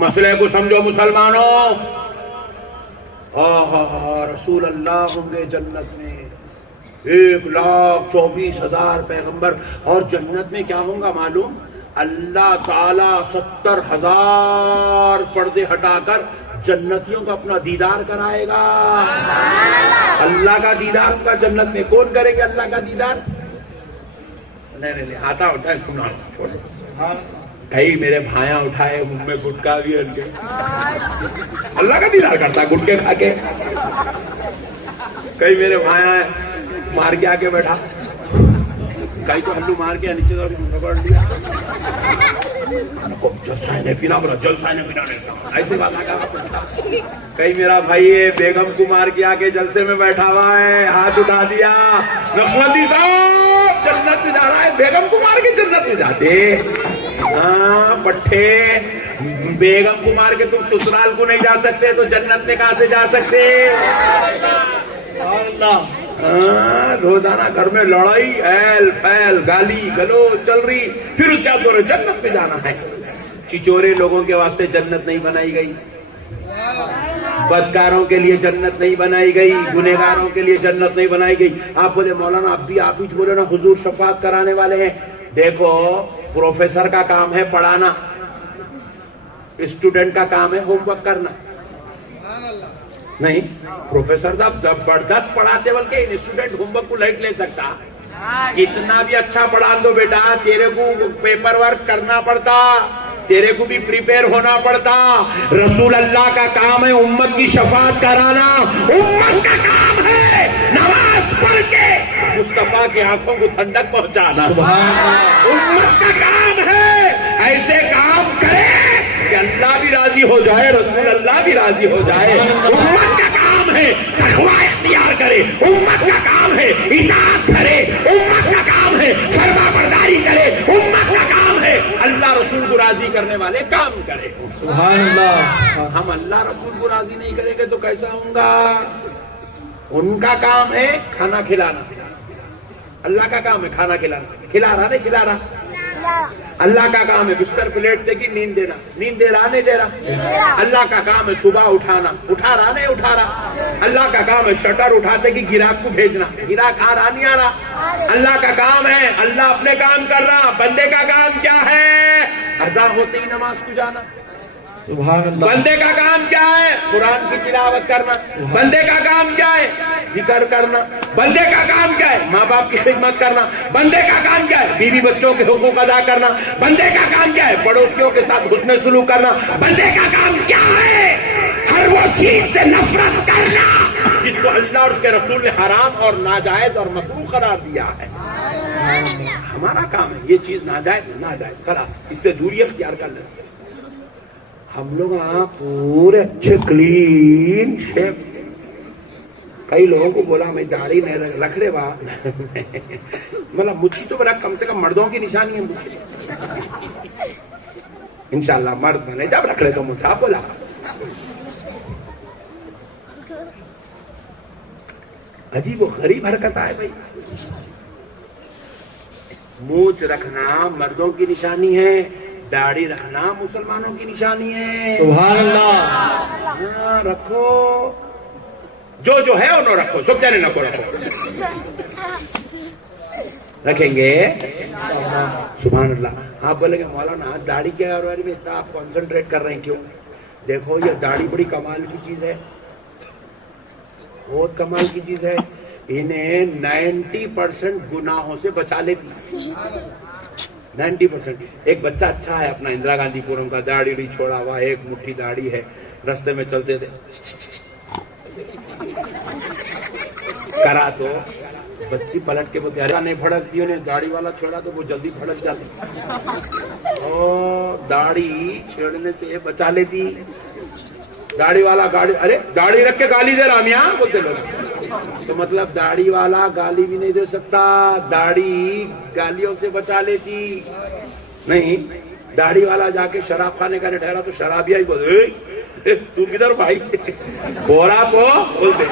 مسئلے کو سمجھو مسلمانوں. رسول اللہ ہوں گے جنت میں، 1,24,000 پیغمبر. اور جنت میں کیا ہوں گا معلوم؟ اللہ تعالیٰ 70,000 پردے ہٹا کر جنتیوں کو اپنا دیدار کرائے گا. اللہ کا دیدار کا جنت میں کون کریں گے؟ اللہ کا دیدار نہیں آتا اٹھائے کئی میرے بھائیاں اٹھائے منہ میں گٹکا بھی ان کے. اللہ کا دیدار کرتا گٹکے کھا کے. کئی میرے بھائیاں مار کے آ کے بیٹھا، کئی کو ہلو مار کے نیچے پکڑ لیا. جلسہ نے پینا بولا، جلسہ نے پینا نہیں، ایسے بات آ. کئی میرا بھائی بیگم کو مار کے آ کے جلسے میں بیٹھا ہوا ہے، ہاتھ اٹھا دیا. نقمتی صاحب جنت میں جا رہا ہے، بیگم کو مار کے جنت میں جاتے. ہاں پٹھے، بیگم کو مار کے تم سسرال کو نہیں جا سکتے تو جنت میں کہاں سے جا سکتے؟ روزانہ گھر میں لڑائی، ایل فیل، گالی گلو چل رہی، پھر اس کے بعد جنت میں جانا ہے. چچورے لوگوں کے واسطے جنت نہیں بنائی گئی، بدکاروں کے لیے جنت نہیں بنائی گئی، گنہگاروں کے لیے جنت نہیں بنائی گئی. آپ بولے مولانا آپ ہی بولے نا حضور شفاعت کرانے والے ہیں. دیکھو پروفیسر کا کام ہے پڑھانا، اسٹوڈنٹ کا کام ہے ہوم ورک کرنا. نہیں، پروفیسر صاحب زبردست پڑھاتے بلکہ اسٹوڈنٹ ہوم ورک کو لائٹ لے سکتا. کتنا بھی اچھا پڑھا دو بیٹا، تیرے کو پیپر ورک کرنا پڑتا، تیرے کو بھی پریپیئر ہونا پڑتا. رسول اللہ کا کام ہے امت کی شفاعت کرانا، امت کا کام ہے نماز پڑھ کے مصطفیٰ کی آنکھوں کو ٹھنڈک پہنچانا. امت کا کام ہے ایسے کام کرے کہ اللہ بھی راضی ہو جائے، رسول اللہ بھی راضی ہو جائے. امت کا کام ہے تقویٰ اختیار کرے، امت کا کام ہے اطاعت کرے، امت کا کام ہے فرما برداری کرے، امت کا کام ہے اللہ رسول کو راضی کرنے والے کام کرے. سبحان اللہ. ہم اللہ رسول کو راضی نہیں کریں گے تو کیسا ہوں گا؟ ان کا کام ہے کھانا کھلانا، اللہ کا کام ہے کھانا کھلانا. کھلا رہا نہیں کھلا رہا؟ اللہ کا کام ہے بستر پلیٹ دے گی نیند دینا، نیند دے رہا نہیں دے رہا؟ اللہ کا کام ہے صبح اٹھانا، اٹھا رہا نہیں اٹھا رہا؟ اللہ کا کام ہے شٹر اٹھاتے کہ گراہک کو بھیجنا، گراہک آ رہا نہیں آ رہا؟ اللہ کا کام ہے. اللہ اپنے کام کر رہا، بندے کا کام کیا ہے؟ اذان ہوتے ہی نماز کو جانا. سبحان اللہ. بندے کا کام کیا ہے؟ قرآن کی تلاوت کرنا. بندے کا کام کیا ہے؟ ذکر کرنا. بندے کا کام کیا ہے؟ ماں باپ کی خدمت کرنا. بندے کا کام کیا ہے؟ بیوی بچوں کے حقوق ادا کرنا. بندے کا کام کیا ہے؟ پڑوسیوں کے ساتھ حسن سلوک کرنا. بندے کا کام کیا ہے؟ ہر وہ چیز سے نفرت کرنا جس کو اللہ اور اس کے رسول نے حرام اور ناجائز اور مکروہ قرار دیا ہے. ہمارا کام ہے یہ چیز ناجائز ہے، ناجائز خلاص اس سے دوری اختیار کر لیتے. ہم لوگ پورے اچھے کلین شیپ. کئی لوگوں کو بولا میں داڑھی نہیں رکھ رہے با مطلب مچھی تو بڑا کم سے کم مردوں کی نشانی ہے مچھی. انشاءاللہ مرد بنے جب رکھ رہے تو مچھا بولا. عجیب و غریب حرکت ہے بھائی. مونچھ رکھنا مردوں کی نشانی ہے، داڑھی رکھنا مسلمانوں کی نشانی ہے. سبحان اللہ. رکھو جو ہے انہوں رکھو، سب جانے نہ کو رکھو. رکھیں گے سبحان اللہ. آپ بولیں گے مولانا داڑھی کے بارے میں اتنا آپ کانسنٹریٹ کر رہے ہیں کیوں؟ دیکھو یہ داڑھی بڑی کمال کی چیز ہے، بہت کمال کی چیز ہے. انہیں 90% گناہوں سے بچا لیتی. 90%. ایک بچہ اچھا ہے اپنا اندرا گاندھی پورم کا، داڑھی چھوڑا ہوا، ایک مٹھی داڑھی ہے، رستے میں چلتے تھے کرا تو بچی پلٹ کے بولتے ارے نہیں بھڑک دی، انہیں داڑھی والا چھوڑا تو وہ جلدی بھڑک جاتی اور داڑھی چھیڑنے سے بچا لیتی. داڑھی والا ارے داڑھی رکھ کے گالی دے رہا میاں بولتے لوگ. تو مطلب داڑھی والا گالی بھی نہیں دے سکتا، داڑھی گالیوں سے بچا لیتی. نہیں داڑھی والا جا کے شراب کھانے کا نہیں ٹھہرا تو شرابیہ ہی بولتے تو کدھر بھائی بورا کو بولتے.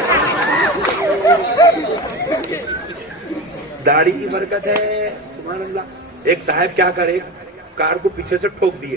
داڑھی کی برکت ہے سبحان اللہ. ایک صاحب کیا کرے، کار کو پیچھے سے ٹھوک دیے،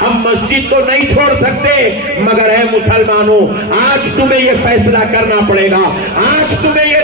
ہم مسجد تو نہیں چھوڑ سکتے، مگر اے مسلمانوں آج تمہیں یہ فیصلہ کرنا پڑے گا، آج تمہیں یہ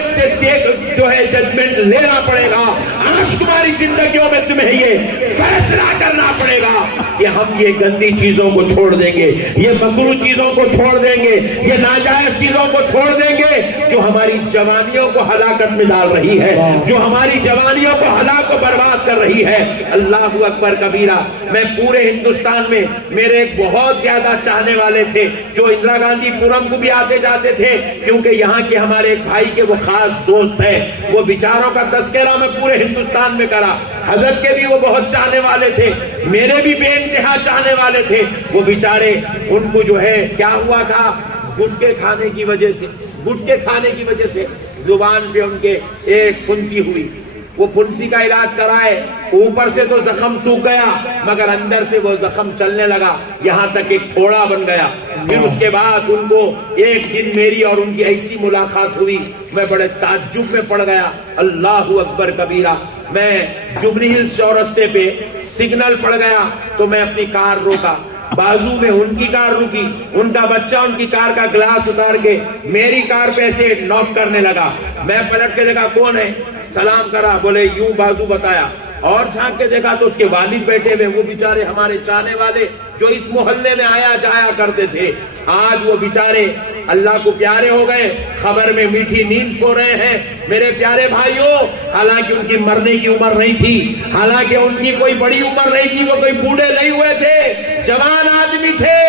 جو ہے ججمنٹ لینا پڑے گا، آج تمہاری زندگیوں میں تمہیں یہ فیصلہ کرنا پڑے گا کہ ہم یہ گندی چیزوں کو چھوڑ دیں گے، یہ مکروہ چیزوں کو چھوڑ دیں گے، یہ ناجائز چیزوں کو چھوڑ دیں گے جو ہماری جوانیوں کو ہلاکت میں ڈال رہی ہے، جو ہماری جوانیوں کو ہلاک و برباد کر رہی ہے۔ اللہ اکبر کبیرہ۔ میں پورے ہندوستان میں میرے ایک بہت زیادہ چاہنے والے تھے جو اندرا گاندھی پورم کو بھی آتے جاتے تھے، کیونکہ یہاں کے ہمارے ایک بھائی کے وہ خاص دوست ہے، وہ بیچاروں کا تذکرہ میں پورے ہندوستان میں کرا۔ حضرت کے بھی وہ بہت چاہنے والے تھے، میرے بھی بے انتہا چاہنے والے تھے۔ وہ بیچارے ان کو جو ہے کیا ہوا تھا، گٹکے کھانے کی وجہ سے زبان پہ ان کے ایک پھنسی ہوئی، وہ پھنسی کا علاج کرائے، اوپر سے تو زخم سوکھ گیا مگر اندر سے وہ زخم چلنے لگا، یہاں تک ایک پھوڑا بن گیا۔ پھر اس کے بعد ان کو ایک دن میری اور ان کی ایسی ملاقات ہوئی، میں بڑے تعجب میں پڑ گیا۔ اللہ اکبر کبیرہ۔ میں جبلی ہلز چورستے پہ سگنل پڑ گیا تو میں اپنی کار روکا، بازو میں ان کی کار رکی، ان کا بچہ ان کی کار کا گلاس اتار کے میری کار پہ سے نوک کرنے لگا۔ میں پلٹ کے دیکھا کون ہے، سلام کرا، بولے یوں بازو بتایا، اور جھانک کے دیکھا تو اس کے والد بیٹھے ہوئے، وہ بیچارے ہمارے چاہنے والے جو اس محلے میں آیا جایا کرتے تھے، آج وہ بیچارے اللہ کو پیارے ہو گئے، خبر میں میٹھی نیند سو رہے ہیں۔ میرے پیارے بھائیوں، حالانکہ ان کی مرنے کی عمر نہیں تھی، حالانکہ ان کی کوئی بڑی عمر نہیں تھی، وہ کوئی بوڑھے نہیں ہوئے تھے، جوان آدمی تھے۔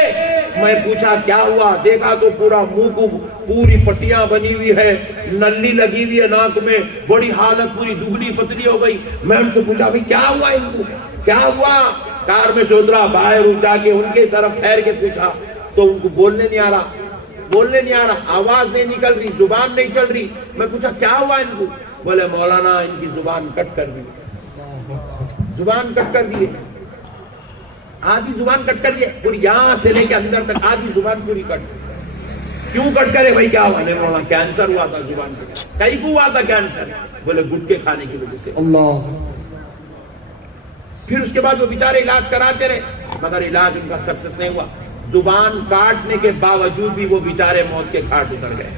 میں پوچھا کیا ہوا، دیکھا تو پورا منہ کو پوری پٹیاں بنی ہوئی ہے، نلی لگی ہوئی ہے ناک میں، بڑی حالت پوری دبلی پتلی ہو گئی۔ میں ان سے پوچھا بھائی کیا ہوا ان کو، کیا ہوا؟ کار میں سے اترا، باہر جا کے ان کے طرف ٹھہر کے پوچھا تو ان کو بولنے نہیں آ رہا، آواز نہیں نکل رہی، زبان نہیں چل رہی۔ میں پوچھا کیا ہوا ان کو، بولے مولانا ان کی زبان کٹ کر دی، زبان کٹ کر دیے، آدھی زبان کٹ کر دیے، پوری یہاں سے لے کے اندر تک آدھی زبان پوری کٹ۔ کیوں کٹ کرے بھائی، کیا ہوا؟ نہیں مولانا کینسر ہوا تھا زبان کو۔ کئی کو ہوا تھا کینسر؟ بولے گٹکے کھانے کی وجہ سے۔ اللہ۔ پھر اس کے بعد وہ بیچارے علاج کراتے رہے مگر علاج ان کا سکسس نہیں ہوا، زبان کاٹنے کے باوجود بھی وہ بیچارے موت کے گھاٹ اتر گئے۔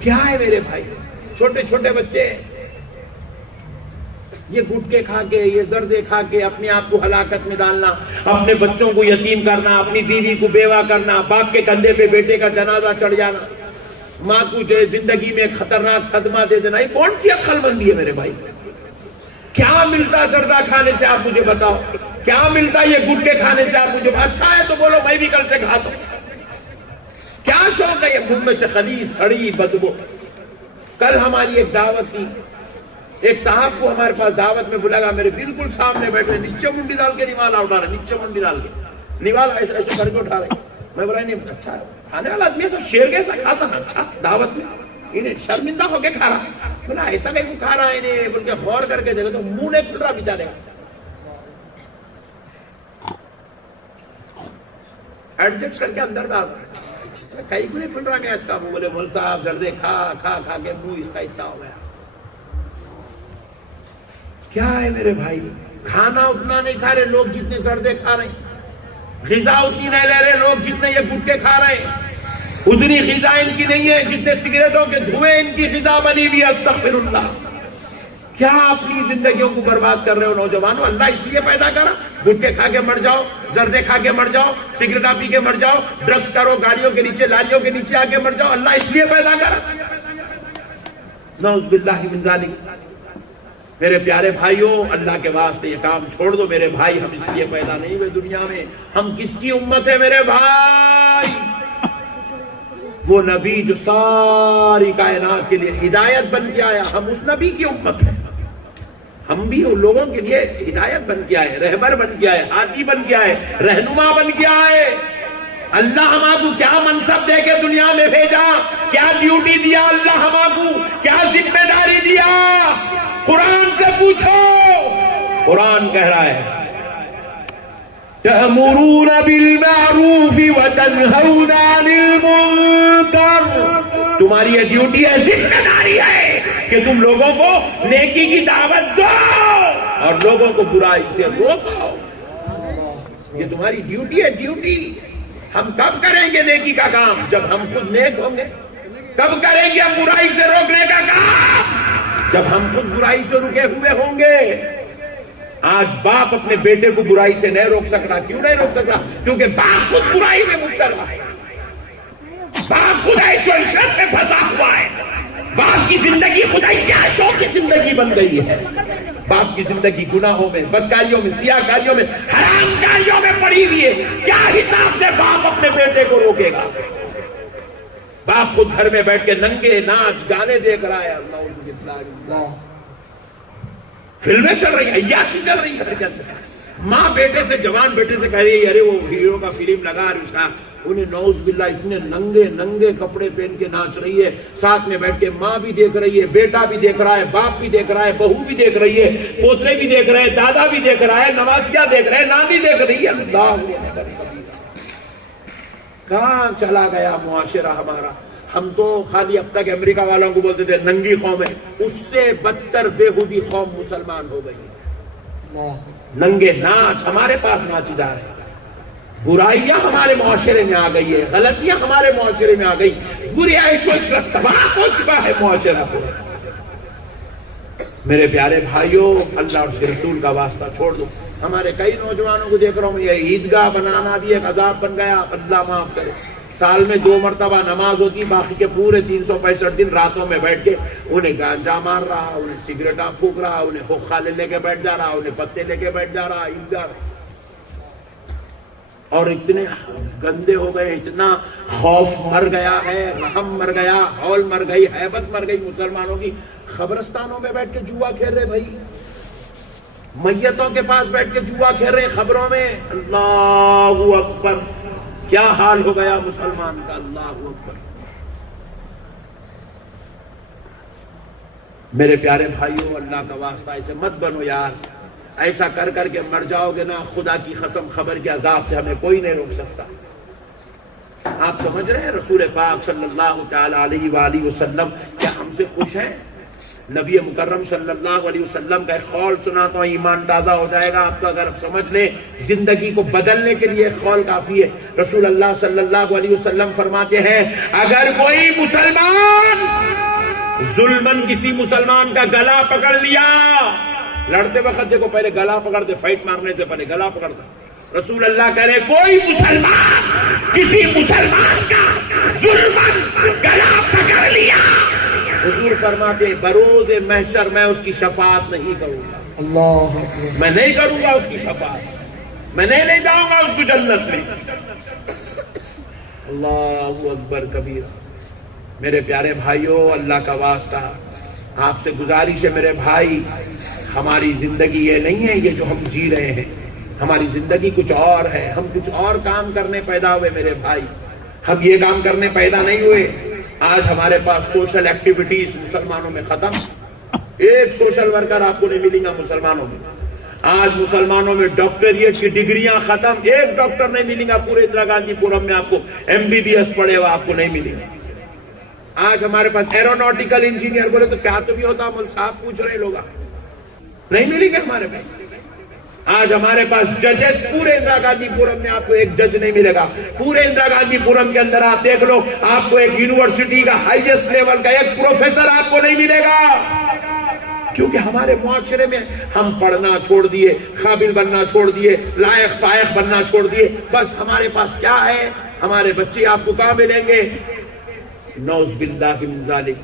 کیا ہے میرے بھائی، چھوٹے چھوٹے بچے یہ گٹکے کھا کے، یہ زردے کھا کے اپنے آپ کو ہلاکت میں ڈالنا، اپنے بچوں کو یتیم کرنا، اپنی بیوی کو بیوہ کرنا، باپ کے کندھے پہ بیٹے کا جنازہ چڑھ جانا، ماں کو زندگی میں خطرناک صدمہ دے دینا، یہ کون سی عقل مندی ہے میرے بھائی؟ کیا ملتا زردہ کھانے سے، آپ مجھے بتاؤ کیا ملتا یہ گٹکے کھانے سے؟ آپ مجھے اچھا ہے تو بولو میں بھی کل سے کھاتا ہوں۔ کیا شوق ہے یہ منہ میں سے خلیج سڑی بدبو؟ کل ہماری ایک دعوت تھی، ایک صاحب کو ہمارے پاس دعوت میں بلایا، میرے بالکل سامنے بیٹھے، نیچے منڈی ڈال کے نوالا اٹھا رہے، نیچے منڈی ڈال کے نوالا ایسے کر کے اٹھا رہے۔ میں بولا نہیں اچھا کھانے والا آدمی ایسا شیر کیسا کھاتا نا، اچھا دعوت میں انہیں شرمندہ ہو کے کھا رہا، بولا ایسا کہیں کھا رہا ہے انہیں، بول کے غور کر کے دیکھو تو منہ نہیں کھل رہا بیچارے کا، ایڈجسٹ کر کے اندر ڈال رہا ہے، کہیں کو نہیں کھل رہا گیا اس کا منہ۔ بولے مول صاحب زردے کھا کھا کھا کے منہ اس کا اتنا ہو گیا۔ کیا ہے میرے بھائی، کھانا اتنا نہیں کھا رہے لوگ جتنے زردے کھا رہے ہیں، غذا اتنی نہیں لے رہے لوگ جتنے یہ گٹکے کھا رہے ہیں، اتنی غذا ان کی نہیں ہے جتنے سگریٹوں کے دھوئیں ان کی غذا بنی ہوئی ہے۔ استغفر اللہ۔ کیا اپنی زندگیوں کو برباد کر رہے ہو نوجوانوں؟ اللہ اس لیے پیدا کرا گٹکے کھا کے مر جاؤ، زردے کھا کے مر جاؤ، سگریٹا پی کے مر جاؤ، ڈرگز کرو، گاڑیوں کے نیچے لاریوں کے نیچے آ کے مر جاؤ، اللہ اس لیے پیدا کرا؟ نعوذ باللہ من ذالک۔ میرے پیارے بھائیوں، اللہ کے واسطے یہ کام چھوڑ دو میرے بھائی، ہم اس لیے پیدا نہیں ہوئے دنیا میں۔ ہم کس کی امت ہے میرے بھائی؟ وہ نبی جو ساری کائنات کے لیے ہدایت بن کے آیا، ہم اس نبی کی امت ہیں۔ ہم بھی ان لوگوں کے لیے ہدایت بن کے آئے، رہبر بن کے آئے، ہادی بن کے آئے، رہنما بن کے آئے۔ اللہ ہما کو کیا منصب دے کے دنیا میں بھیجا، کیا ڈیوٹی دیا اللہ ہما کو، کیا ذمہ داری دیا؟ قرآن سے پوچھو، قرآن کہہ رہا ہے تأمرون بالمعروف وتنہون عن المنکر، تمہاری یہ ڈیوٹی ہے، ذمہ داری ہے کہ تم لوگوں کو نیکی کی دعوت دو، اور لوگوں کو برائی سے روکو. یہ تمہاری ڈیوٹی ہے, ڈیوٹی. ہم کب کریں گے نیکی کا کام؟ جب ہم خود نیک ہوں گے. کب کریں گے ہم برائی سے روکنے کا کام؟ جب ہم خود برائی سے رکے ہوئے ہوں گے. آج باپ اپنے بیٹے کو برائی سے نہیں روک سکتا. کیوں نہیں روک سکتا؟ کیونکہ باپ خود برائی میں مبتلا ہے. باپ خود عیش و عشرت میں پھنسا ہوا ہے. باپ کی زندگی خدائیوں کی زندگی بن گئی ہے. باپ کی زندگی گناہوں میں, بدکاریوں میں, سیاہ کاریوں میں, حرام کاریوں میں پڑی ہوئی ہے. کیا حساب سے باپ اپنے بیٹے کو روکے گا؟ باپ خود گھر میں بیٹھ کے ننگے ناچ گانے دیکھ رہا ہے. فلمیں چل رہی ہیں, عیاشی چل رہی ہے. ماں بیٹے سے, جوان بیٹے سے کہہ رہی ہے ارے وہ ہیرو کا فلم لگا رہی اس کا, انہیں نعوذ باللہ اتنے ننگے ننگے کپڑے پہن کے ناچ رہی ہے. ساتھ میں بیٹھ کے ماں بھی دیکھ رہی ہے, بیٹا بھی دیکھ رہا ہے, باپ بھی دیکھ رہا ہے, بہو بھی دیکھ رہی ہے, پوترے بھی دیکھ رہے ہیں, دادا بھی دیکھ رہا ہے, نواسیاں دیکھ رہے ہیں, نانی دیکھ رہی ہے. اللہ, کہاں چلا گیا معاشرہ ہمارا؟ ہم تو خالی اب تک امریکہ والوں کو بولتے تھے ننگی قوم ہے, اس سے بدتر بےہودی قوم مسلمان ہو گئی ہے. ننگے ناچ ہمارے پاس ناچی جا رہے ہیں. برائیاں ہمارے معاشرے میں آ گئی ہے, غلطیاں ہمارے معاشرے میں آ گئی, بری عیش و عشرت تباہ ہو چکا ہے معاشرہ کو. میرے پیارے بھائیوں, اللہ اور اس کے رسول کا واسطہ چھوڑ دو. ہمارے کئی نوجوانوں کو دیکھ رہا ہوں, یہ عیدگاہ بنانا بھی ایک عذاب بن گیا. اللہ معاف کرے. سال میں 2 مرتبہ نماز ہوتی, باقی کے پورے 365 دن راتوں میں بیٹھ کے انہیں گانجا مار رہا, انہیں سگریٹاں پھونک رہا, انہیں حقہ لے کے بیٹھ جا رہا, انہیں پتے لے کے بیٹھ جا رہا عیدگاہ. اور اتنے گندے ہو گئے, اتنا خوف مر گیا ہے, رحم مر گیا, ہول مر گئی, ہیبت مر گئی مسلمانوں کی. قبرستانوں میں بیٹھ کے جوا کھیل رہے بھائی, میتوں کے پاس بیٹھ کے جوا کھیل رہے خبروں میں. اللہ اکبر, کیا حال ہو گیا مسلمان کا. اللہ اکبر. میرے پیارے بھائیوں, اللہ کا واسطہ ایسے مت بنو یار. ایسا کر کر کے مر جاؤ گے نا, خدا کی قسم خبر کے عذاب سے ہمیں کوئی نہیں روک سکتا. آپ سمجھ رہے ہیں رسول پاک صلی اللہ تعالی علیہ وآلہ وسلم کیا ہم سے خوش ہیں؟ نبی مکرم صلی اللہ علیہ وسلم کا ایک قول سناتا ہوں, ایمان تازہ ہو جائے گا آپ کا اگر آپ سمجھ لیں. زندگی کو بدلنے کے لیے ایک قول کافی ہے. رسول اللہ صلی اللہ علیہ وسلم فرماتے ہیں, اگر کوئی مسلمان ظلمن کسی مسلمان کا گلا پکڑ لیا, لڑتے وقت دیکھو پہلے گلا پکڑتے, فائٹ مارنے سے پہلے گلا پکڑتا. رسول اللہ کہہ رہے کوئی مسلمان کسی مسلمان کا ظلمن گلا پکڑ لیا, حضور فرماتے بروز محشر میں اس کی شفاعت نہیں کروں گا. اللہ, میں نہیں کروں گا اس کی شفاعت, میں نہیں لے جاؤں گا اس کو جنت میں. اللہ اکبر کبیر. میرے پیارے بھائیوں, اللہ کا واسطہ آپ سے گزارش ہے میرے بھائی, ہماری زندگی یہ نہیں ہے یہ جو ہم جی رہے ہیں. ہماری زندگی کچھ اور ہے, ہم کچھ اور کام کرنے پیدا ہوئے میرے بھائی. ہم یہ کام کرنے پیدا نہیں ہوئے. آج ہمارے پاس سوشل ایکٹیویٹیز مسلمانوں میں ختم. ایک سوشل ورکر آپ کو نہیں ملے گا مسلمانوں میں. آج مسلمانوں میں ڈاکٹریٹ کی ڈگریاں ختم, ایک ڈاکٹر نہیں ملے گا پورے اندرا گاندھی پورم میں. آپ کو MBBS پڑھے ہوا آپ کو نہیں ملے گا. آج ہمارے پاس ایروناٹیکل انجینئر بولے تو کیا تو بھی ہوتا, مول صاحب پوچھ رہے لوگ, نہیں ملے گا ہمارے پاس. آج ہمارے پاس ججز پورے اندرا گاندھی پورم میں آپ کو ایک جج نہیں ملے گا. پورے اندرا گاندھی پورم کے اندر آپ دیکھ لو, آپ کو ایک یونیورسٹی کا ہائیسٹ لیول کا ایک پروفیسر آپ کو نہیں ملے گا. کیونکہ ہمارے معاشرے میں ہم پڑھنا چھوڑ دیے, قابل بننا چھوڑ دیے, لائق فائق بننا چھوڑ دیے. بس ہمارے پاس کیا ہے, ہمارے بچے آپ کو کہاں ملیں گے؟ نعوذ باللہ من ذالک,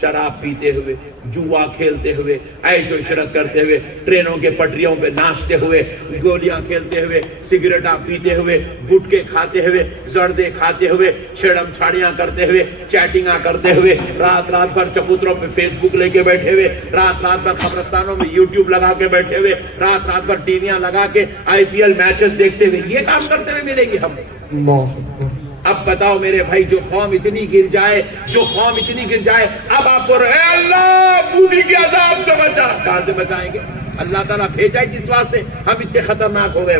شراب پیتے ہوئے, جوا کھیلتے ہوئے, عیش و عشرت کرتے ہوئے, ٹرینوں کے پٹریوں پہ ناچتے ہوئے, گولیاں کھیلتے ہوئے, سگریٹاں پیتے ہوئے, گٹکے کھاتے ہوئے, زردے کھاتے ہوئے, چھیڑم چھاڑیاں کرتے ہوئے, چیٹنگاں کرتے ہوئے, رات رات بھر چبوتروں پہ فیس بک لے کے بیٹھے ہوئے, رات رات بھر قبرستانوں میں یوٹیوب لگا کے بیٹھے ہوئے, رات رات بھر ٹیویاں لگا کے IPL میچز دیکھتے ہوئے, یہ کام کرتے ہوئے ملیں گے ہم. اب بتاؤ میرے بھائی, جو قوم اتنی گر جائے, جو قوم اتنی گر جائے, اب آپ کو اے اللہ بوڑھی کے عذاب سے بچا, کہاں سے بچائیں گے؟ اللہ تعالیٰ بھیجا ہے جس واسطے ہم اتنے خطرناک ہو گئے.